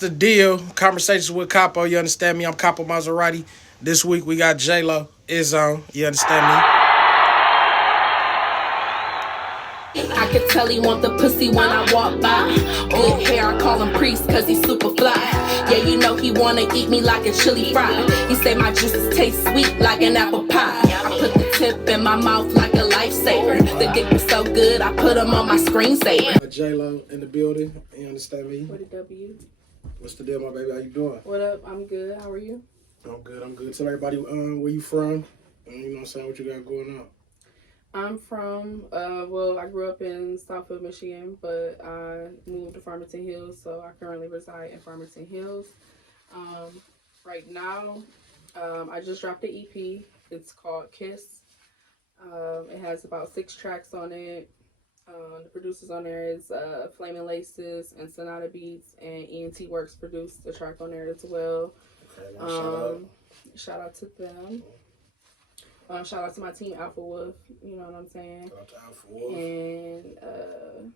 The deal. Conversations with Capo. You understand me? I'm Capo Maserati. This week we got J-Lo is on. You understand me? I could tell he want the pussy when I walk by. Good hair, I call him priest cause he's super fly. Yeah, you know he wanna eat me like a chili fry. He say my juices taste sweet like an apple pie. I put the tip in my mouth like a lifesaver. The dick was so good, I put him on my screensaver. J-Lo in the building. You understand me? What a W. What's the deal, my baby? How you doing? What up? I'm good. How are you? I'm good. Tell everybody where you from. You know what I'm saying? What you got going on? I'm from, I grew up in Southfield, Michigan, but I moved to Farmington Hills, so I currently reside in Farmington Hills. Right now, I just dropped an EP. It's called KIS. It has about 6 tracks on it. The producers on there is Flaming Laces and Sonata Beats, and ENT Works produced the track on there as well. Okay, shout out to them. Shout out to my team, Alpha Wolf. You know what I'm saying? Shout out to Alpha Wolf. And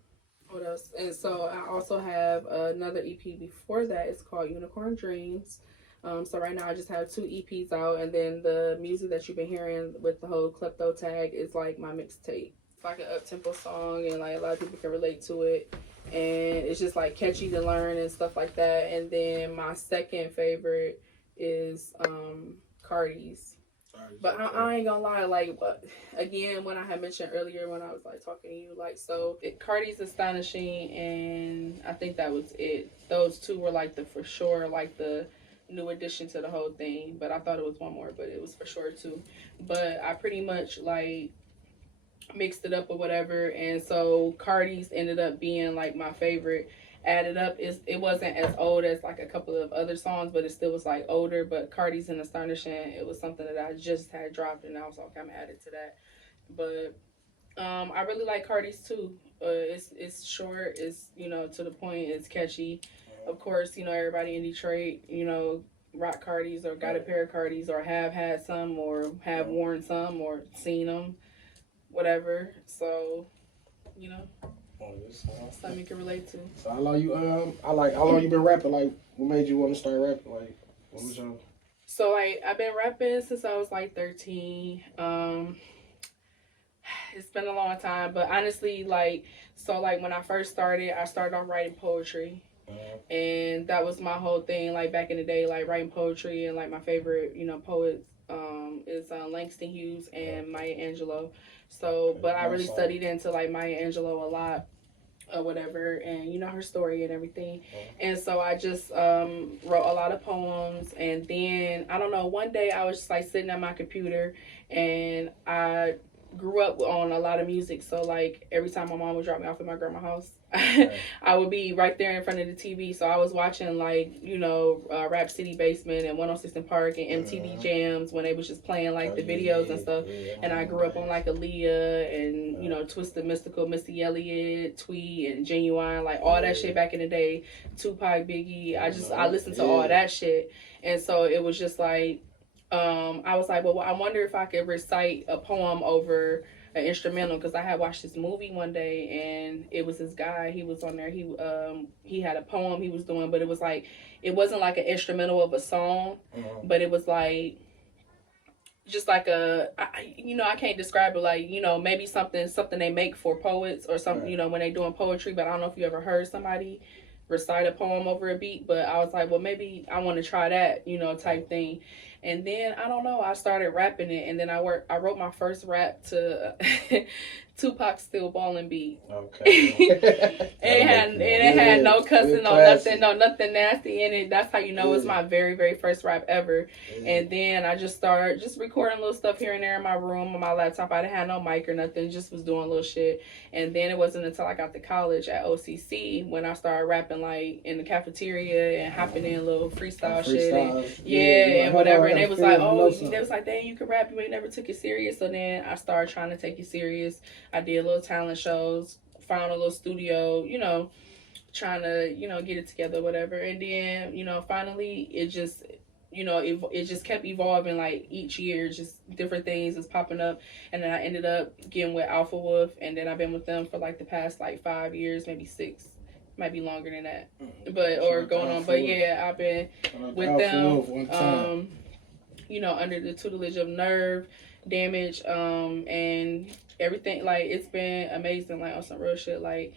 what else? And so I also have another EP before that. It's called Unicorn Dreams. So right now I just have 2 EPs out, and then the music that you've been hearing with the whole klepto tag is like my mixtape. It's like an up-tempo song, and like a lot of people can relate to it. And it's just like catchy to learn and stuff like that. And then my second favorite is Cardi's. But I ain't gonna lie, like, again, when I had mentioned earlier when I was, like, talking to you, like, so, Cardi's Astonishing, and I think that was it. Those 2 were, like, for sure, like, the new addition to the whole thing, but I thought it was one more, but it was for sure 2. But I pretty much, like, mixed it up or whatever, and so Cardi's ended up being, like, my favorite. Added up, it wasn't as old as like a couple of other songs, but it still was like older. But Cardi's and Astonishing, it was something that I just had dropped, and I was like, I'm added to that. But I really like Cardi's too. It's short, it's to the point, it's catchy. Of course, everybody in Detroit, rock Cardi's or got a pair of Cardi's or have had some or have worn some or seen them, whatever. So, something you can relate to. So how long you been rapping? Like, what made you want to start rapping? Like, what was your... So like I've been rapping since I was like 13. It's been a long time, but honestly, like when I first started, I started off writing poetry. And that was my whole thing, like back in the day, like writing poetry, and like my favorite, poets is Langston Hughes and Maya Angelou. So, but I really studied into like Maya Angelou a lot or whatever, and her story and everything. And so I just wrote a lot of poems, and then I don't know, one day I was just like sitting at my computer, and I grew up on a lot of music, so like every time my mom would drop me off at my grandma's house, I would be right there in front of the TV. So I was watching like Rap City Basement and 106 in Park and MTV Jams when they was just playing like the videos and stuff. And I grew up on like Aaliyah and Twisted Mystical, Missy Elliott, Tweet, and Genuine, like all that shit back in the day. Tupac, Biggie. I listened to all that shit, and so it was just like I was like, well, I wonder if I could recite a poem over an instrumental, because I had watched this movie one day, and it was this guy. He was on there. He had a poem he was doing, but it was like, it wasn't like an instrumental of a song, but it was like just like I can't describe it, like maybe something they make for poets or something, when they doing poetry. But I don't know if you ever heard somebody recite a poem over a beat, but I was like, well, maybe I want to try that, type thing. And then I don't know, I started rapping it, and then I wrote my first rap to Tupac's Still Ballin' beat. Okay. it had no cussing, nothing nasty in it. That's how it's my very, very first rap ever. And then I just started recording little stuff here and there in my room on my laptop. I didn't have no mic or nothing, just was doing little shit. And then it wasn't until I got to college at OCC when I started rapping like in the cafeteria and hopping in little freestyle shit. And whatever. And they was like, dang, you can rap, you ain't never took it serious. So then I started trying to take it serious. I did little talent shows, found a little studio, trying to, get it together, whatever. And then, finally it just, it just kept evolving, like each year, just different things was popping up. And then I ended up getting with Alpha Wolf, and then I've been with them for like the past like 5 years, maybe 6. might be longer than that, but or going on. But yeah, I've been with them. You know, under the tutelage of Nerve, Damage, and everything. Like, it's been amazing. Like, on some real shit. Like,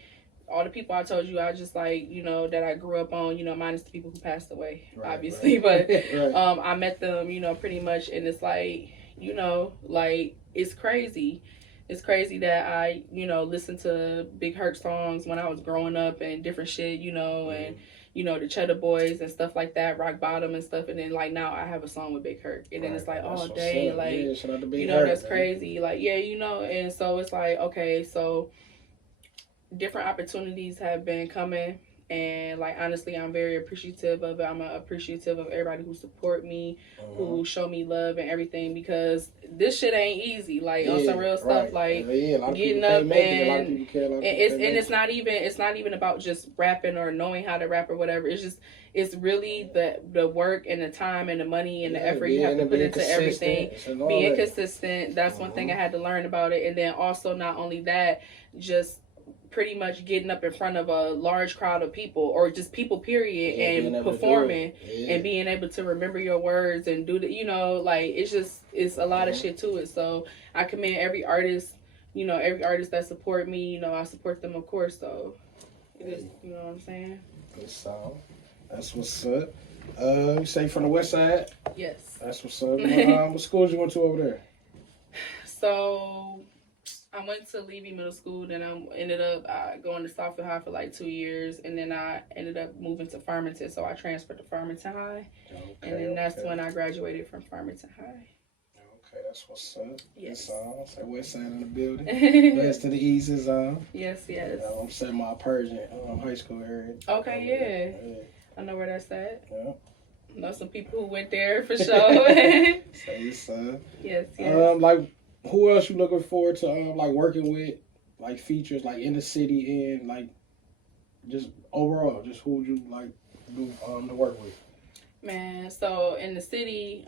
all the people I told you, I just like, you know, that I grew up on. You know, minus the people who passed away, obviously. Right. But I met them. You know, pretty much, and it's like, you know, like, it's crazy. It's crazy that I, you know, listened to Big Hurt songs when I was growing up and different shit, you know, and, you know, the Cheddar Boys and stuff like that, Rock Bottom and stuff. And then, like, now I have a song with Big Hurt. And then it's like, oh, dang, like, you know, that's crazy. Like, yeah, you know, and so it's like, okay, so different opportunities have been coming. And, like, honestly, I'm very appreciative of it. I'm appreciative of everybody who support me, who show me love and everything, because this shit ain't easy. Like, on some real stuff, like, getting up and it's not even about just rapping or knowing how to rap or whatever. It's just, it's really the work and the time and the money and the effort you have to put into everything. Being consistent, that's one thing I had to learn about it. And then also, not only that, just pretty much getting up in front of a large crowd of people, or just people period, and performing and being able to remember your words and do the, you know, like, it's a lot of shit to it. So I commend every artist, you know, every artist that support me. You know, I support them, of course. So it is, you know what I'm saying? Good song. That's what's up. You say from the west side? Yes. That's what's up. What schools you went to over there? So I went to Levy Middle School, then I ended up going to Southfield High for like 2 years, and then I ended up moving to Farmington, so I transferred to Farmington High, and then that's when I graduated from Farmington High. Okay, that's what's up. Yes. Say west side of the building. West to the east is Yes. I'm saying my Persian high school area. Okay, yeah. I know where that's at. Yeah. I know some people who went there for sure. Yes. Like, who else you looking forward to like working with, like features, like in the city, and like just overall, just who would you like do to work with? Man, so in the city,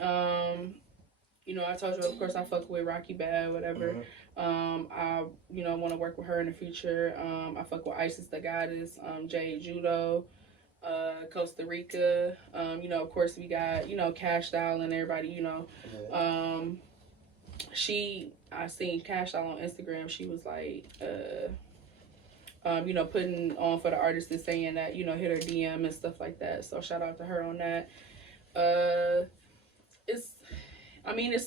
you know, I told you, of course, I fuck with Rocky Bad, whatever. I, you know, want to work with her in the future. I fuck with Isis the Goddess, Jade Judo, Costa Rica. You know, of course, we got, you know, Cash Style and everybody, you know. I seen Cash Style on Instagram. She was like, you know, putting on for the artist and saying that, you know, hit her DM and stuff like that. So shout out to her on that. It's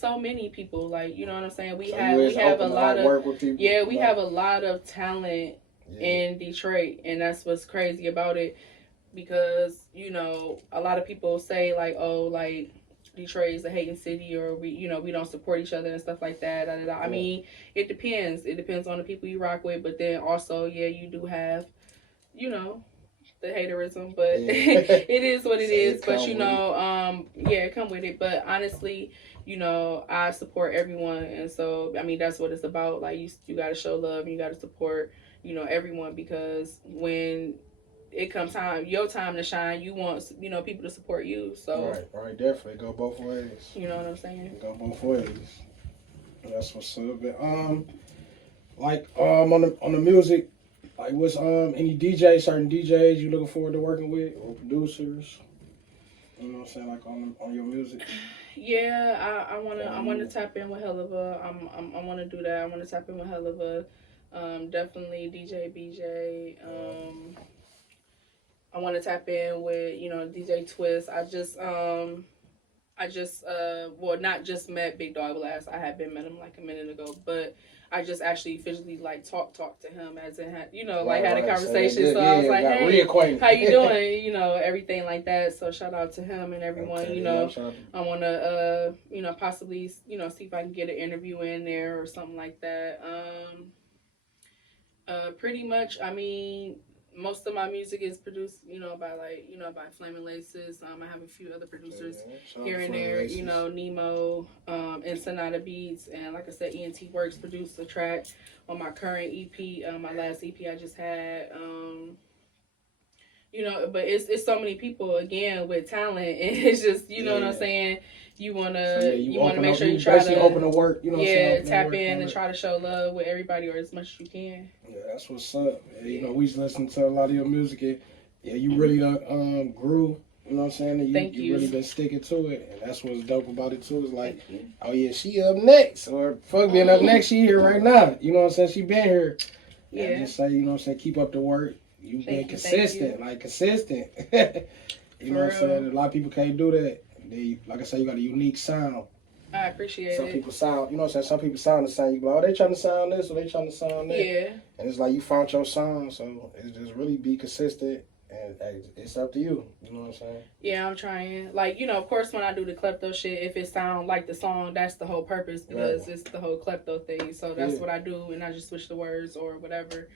so many people, like, you know what I'm saying? We have a lot of we have a lot of talent in Detroit, and that's what's crazy about it, because, you know, a lot of people say like, oh, like, Detroit is a hating city, or we don't support each other and stuff like that. I mean, it depends. It depends on the people you rock with, but then also, you do have, you know, the haterism, but it is what it is. But you know, come with it. But honestly, you know, I support everyone, and so I mean that's what it's about. Like, you got to show love, and you got to support, you know, everyone, because when it comes your time to shine, you want, you know, people to support you. So right, definitely go both ways. You know what I'm saying? Go both ways. That's what's up. Like on the music, like what's any certain DJs you looking forward to working with, or producers? You know what I'm saying, like on your music. Yeah, I wanna tap in with Helliva. I wanna do that. I wanna tap in with Helliva. Definitely DJ BJ. I want to tap in with, you know, DJ Twist. I just not just met Big Dog Blast. I had met him like a minute ago, but I just actually physically like talked to him, as in had a conversation. So I was like, hey, how you doing? You know, everything like that. So shout out to him and everyone. Okay, you know, I want to you know, possibly, you know, see if I can get an interview in there or something like that. Pretty much, I mean, most of my music is produced, you know, by Flaming Laces. I have a few other producers here and there, Laces. You know, Nemo, and Sonata Beats, and like I said, ENT Works produced a track on my current EP, my last EP I just had. you know, but it's so many people again with talent, and it's just you know what I'm saying. You wanna make sure you try to open the work. You know what I'm saying? Tap in and try to show love with everybody or as much as you can. Yeah, that's what's up. Yeah, you know, we just listen to a lot of your music. And, yeah, you really done grew. You know what I'm saying? And you really been sticking to it, and that's what's dope about it too. Is like, oh yeah, she up next, or fuck being up next, she here right now. You know what I'm saying? She been here. Yeah. And just say, you know what I'm saying? Keep up the work. You've been consistent, like consistent. You know what I'm saying? A lot of people can't do that. They, like I said, you got a unique sound. I appreciate Some people sound, you know what I'm saying? Some people sound the same. You go, oh, they trying to sound this or they trying to sound that. Yeah. And it's like you found your sound, so it's just really be consistent. And it's up to you. You know what I'm saying? Yeah, I'm trying. Like, you know, of course, when I do the klepto shit, if it sound like the song, that's the whole purpose because it's the whole klepto thing. So that's what I do, and I just switch the words or whatever.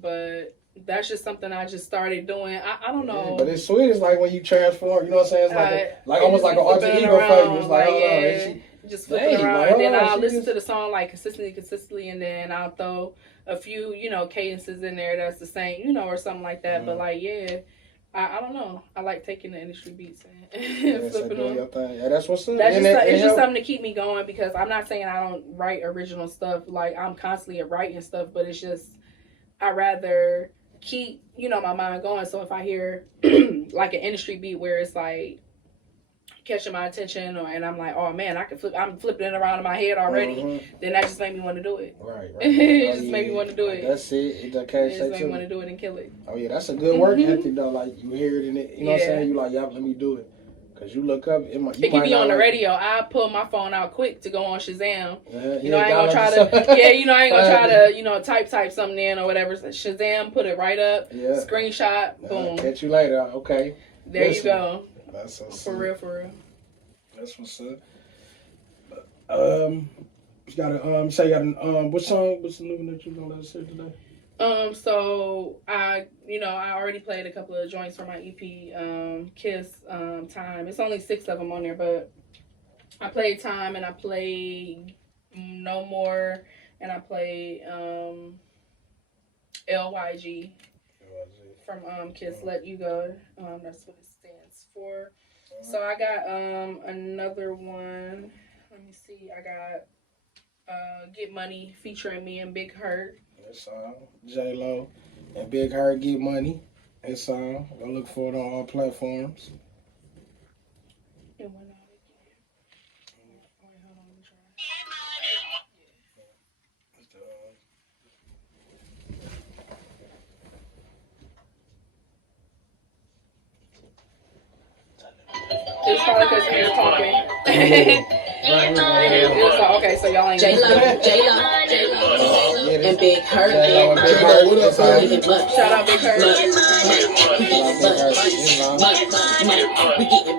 But that's just something I just started doing. I don't know. But it's sweet. It's like when you transform, you know what I'm saying? It's like almost like an alter ego for you. It's like, just flipping around. And then I'll listen to the song like consistently, and then I'll throw a few, you know, cadences in there that's the same, you know, or something like that. But like, I don't know. I like taking the industry beats and flipping them. Yeah, that's what's up. It's just something to keep me going because I'm not saying I don't write original stuff. Like, I'm constantly writing stuff, but it's just, I rather keep, you know, my mind going. So if I hear like an industry beat where it's like catching my attention, and I'm like, oh man, I'm flipping it around in my head already, then that just made me want to do it. Right. It just made me want to do it. That's it. It just made me want to do it and kill it. Oh yeah, that's a good work ethic though. Like you hear it in it, you know what I'm saying? You like, yeah, let me do it. Cause you look up, it can be on the radio. I pull my phone out quick to go on Shazam. You know, I ain't gonna try to, type something in or whatever. Shazam, put it right up. Yeah. Screenshot. Boom. Catch you later. Okay. There you go. That's so for real. That's what's up. You got a say you got an what's the new one that you gonna let us hear today? So I already played a couple of joints for my EP, KIS, Time. It's only 6 of them on there, but I played Time and I played No More and I played LYG from KIS, Let You Go. That's what it stands for. So I got another one. Let me see. I got Get Money featuring me and Big Hurt. It's J-Lo and Big Hurt, Get Money. It's go look for it on all platforms. It went out again. Wait, hold on, let me try. It's probably because we were talking. Okay, so y'all ain't J-Lo, and Big Hurt. Shout out Big Hurt. We getting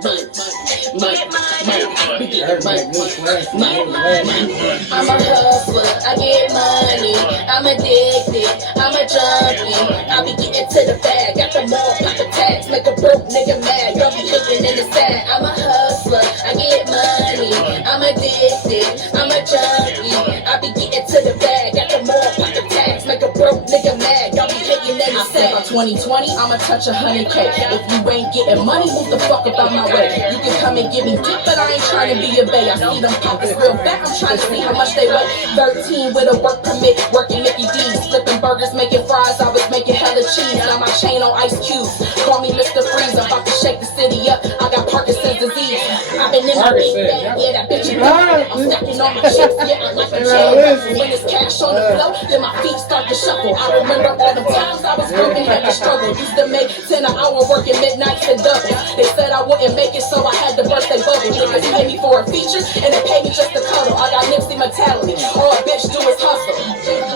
I'm a hustler, I get money. I'm addicted, I'm a junkie. I be getting to the bag, got the more pocket tax, make a broke nigga mad. Y'all be looking in the sack. I'm a hustler, I get money. I'm addicted, I'm a junkie. I be getting to the bag, got the more pocket tax, make a broke nigga mad. Y'all be hating in the sack. By 2020, I'ma touch 100K. If you ain't getting money, move the fuck up out my way. You can come and give me dick, but I ain't trying to be a bae. I see them pockets real fat, I'm trying to see how much they weigh. 13 with a work permit, working Mickey D's, flipping burgers, making fries. I was making hella cheese. Now my chain on ice cubes. Call me Mr. Freeze, I'm about to shake the city up. I got Parkinson's disease. I've been in my big bag, yeah, that bitch is I'm stacking on my chips, yeah, I'm like a jail. When it's cash on the floor, then my feet start to shuffle. I remember all the times I was broken, had to struggle. Used to make 10 an hour working midnights and double. They said I wouldn't make it, so I had to burst they bubble. Niggas pay me for a feature, and they pay me just to cuddle. I got Nipsey mentality, all a bitch do is hustle.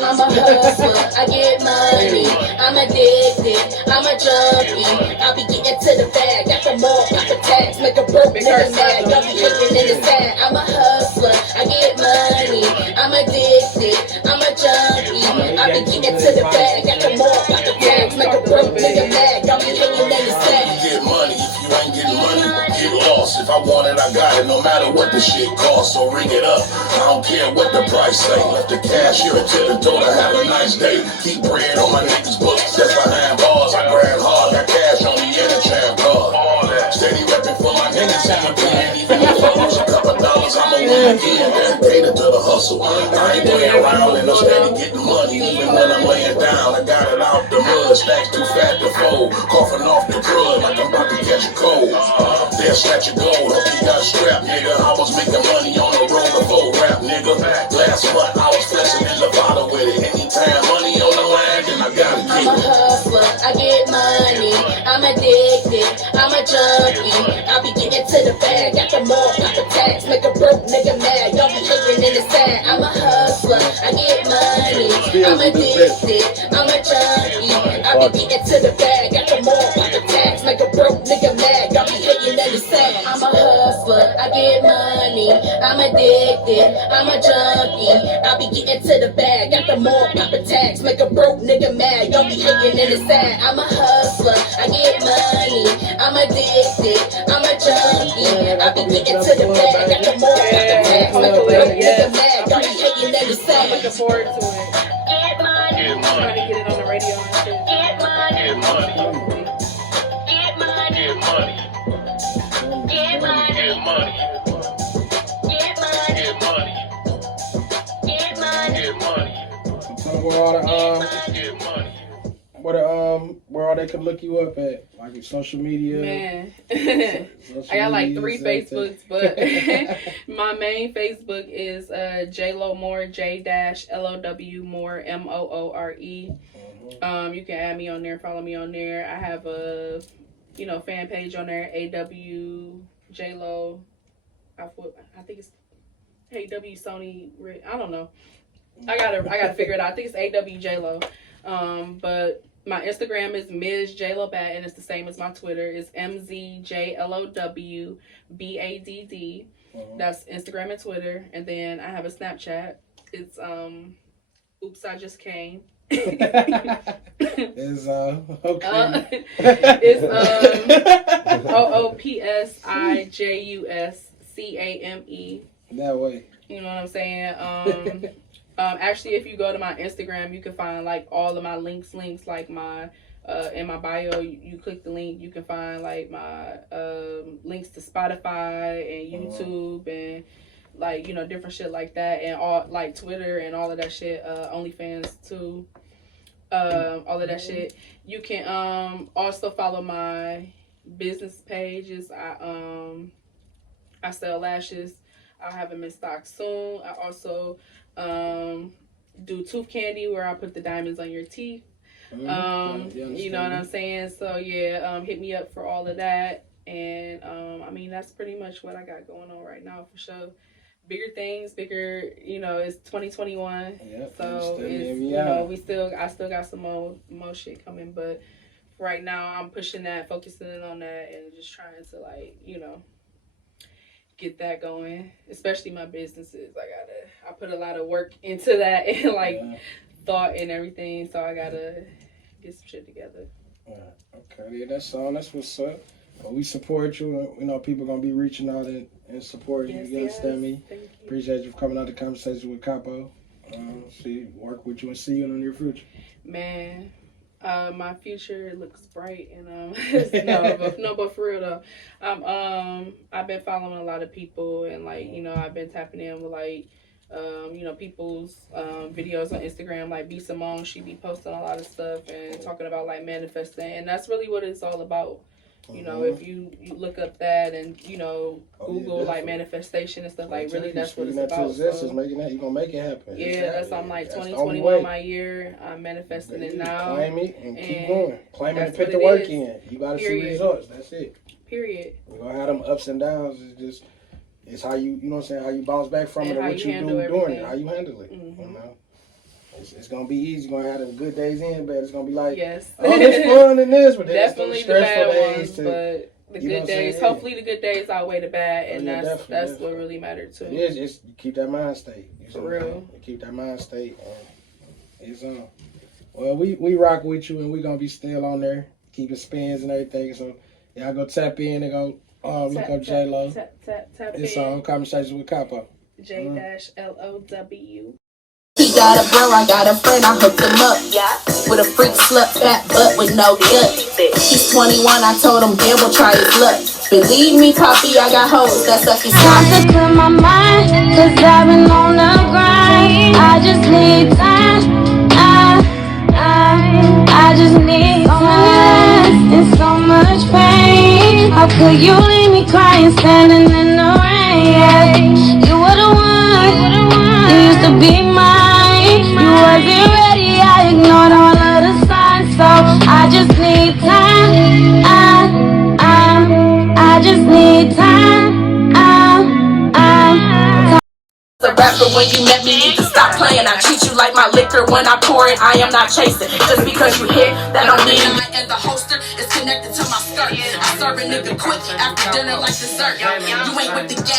I'm a hustler, I get money. I'm addicted, I'm a junkie. I be getting to the bag, got the more pocket tax, make a broke nigga mad. Y'all be hating in the sack. I'm a hustler, I get money. I'm addicted, I'm a junkie. I be getting to the bag, got the more pocket tax, make a broke nigga mad. Y'all be hating in the sack. Get money, if you ain't getting money, get lost. If I want it, I got it, no matter what the shit costs. So ring it up, I don't care what the price say. Left the cashier to the door to have a nice day. Keep bread on my niggas' books, that's behind bars. I grind hard, got cash on me. reppin' for my niggas in the pen. Even if I lose a couple dollars, I'ma win again. Dedicated to the hustle. I ain't playing around and I'm steady getting money. Even when I'm laying down, I got it out the mud. Stacks too fat to fold. Coughing off the crud like I'm about to catch a cold. They'll snatch your gold. Hope you got strapped, nigga. I was making money on the road before rap, nigga. Last month I was flexing in the bottle with it. Anytime money on the line, then I gotta I'm get a it. hustler, I get money, I'm addicted, I'm a junkie, I be getting to the bag, got the more, got the tax, make a broke nigga mad, y'all be hating in the sand. I'm a hustler, I get money, I'm addicted, I'm a junkie, I be getting to the bag, got the more, got the tax, make a broke nigga mad, y'all be hating in the sand. I'm a hustler, I get money, I'm addicted, I'm a junkie, I be getting to the bag, got the more, got the tax, make a broke nigga mad, y'all be hating in the sand. I'm a hustler, I get money, I'm addicted, I'm a junkie, I be getting to the bag, got the more, got the tax, make a broke nigga mad, y'all be hating in the I'm sand. looking forward to it. I'm trying to get it on the radio and shit. Get money. Hopefully. Get money. Get money. Get money. Get money. Get money. Get money. Get money. Get money. Tell them where all the Get money. where all they can look you up at, like your social media. Man, Social I got like medias, 3 everything. Facebooks, but my main Facebook is JLo Moore, J-L-O-W Moore, M-O-O-R-E. You can add me on there, follow me on there. I have a fan page on there, AW JLo. I think it's AW Sony. I don't know. I gotta figure it out. I think it's AW JLo. But my Instagram is Ms. JLo Bad, and it's the same as my Twitter. It's MZJLOW BADD. That's Instagram and Twitter. And then I have a Snapchat. It's Oops, I Just Came. It's okay. It's OOPSIJUSCAME. That way. You know what I'm saying? Actually, if you go to my Instagram, you can find like all of my links like my in my bio. You click the link, you can find like my links to Spotify and YouTube and like different shit like that, and all like Twitter and all of that shit. OnlyFans too. All of that shit. You can also follow my business pages. I sell lashes. I'll have them in stock soon. I also do tooth candy where I put the diamonds on your teeth. You know what I'm saying? So yeah, hit me up for all of that. And I mean, that's pretty much what I got going on right now for sure. Bigger things, it's 2021. Yep, so it's, I still got some more shit coming, but right now I'm pushing that, focusing on that, and just trying to get that going, especially my businesses. I put a lot of work into that and thought and everything, so I gotta get some shit together. Okay, yeah, that's what's up. Well, we support you. People gonna be reaching out and supporting you. You understand me? Thank you. Appreciate you for coming out the conversation with Capo. Work with you and see you in the near future. Man, my future looks bright, and but for real though, I've been following a lot of people, and I've been tapping in with people's videos on Instagram, like B Simone. She be posting a lot of stuff and talking about manifesting, and that's really what it's all about. If you look up that and Google manifestation and stuff, really that's what it's about. So, making that, you gonna make it happen. Yeah, that's I'm 2021 my year. I'm manifesting it now. Claim it and keep going. Claim it and put the work in. You gotta see results. That's it. Period. We're gonna have them ups and downs. It's how you know what I'm saying, how you bounce back from it, and what you do during it, how you handle it. It's gonna be easy. You're gonna have them good days in, but it's gonna be like, yes, it's fun in this, but definitely the bad ones, but the good days. Hopefully, the good days outweigh the bad, and that's what really mattered too. Yeah, just keep that mind state. For real. Keep that mind state. It's on. Well, we rock with you, and we gonna be still on there, keeping spins and everything. So y'all go tap in and go look up JLo. Tap It's in. on Conversation with Capo. J-LOW. He got a bro, I got a friend, I hooked him up. Yeah. With a freak slut, fat butt with no gut. He's 21, I told him gamble, try his luck. Believe me, Poppy, I got hoes that suck his Time time. to clear my mind, cause I've been on the grind. I just need time. I just need so much and so much pain. How could you leave me crying, standing in the rain? Yeah. You were the one, you used to be mine. You wasn't ready, I ignored all of the signs. So I just need time. I just need time. The rapper, when you met me, you can stop playing. I treat you like my liquor when I pour it. I am not chasing. Just because you hit, that don't mean I and the holster is connected to my skirt. I serve a nigga quick after dinner like dessert. You ain't with the game.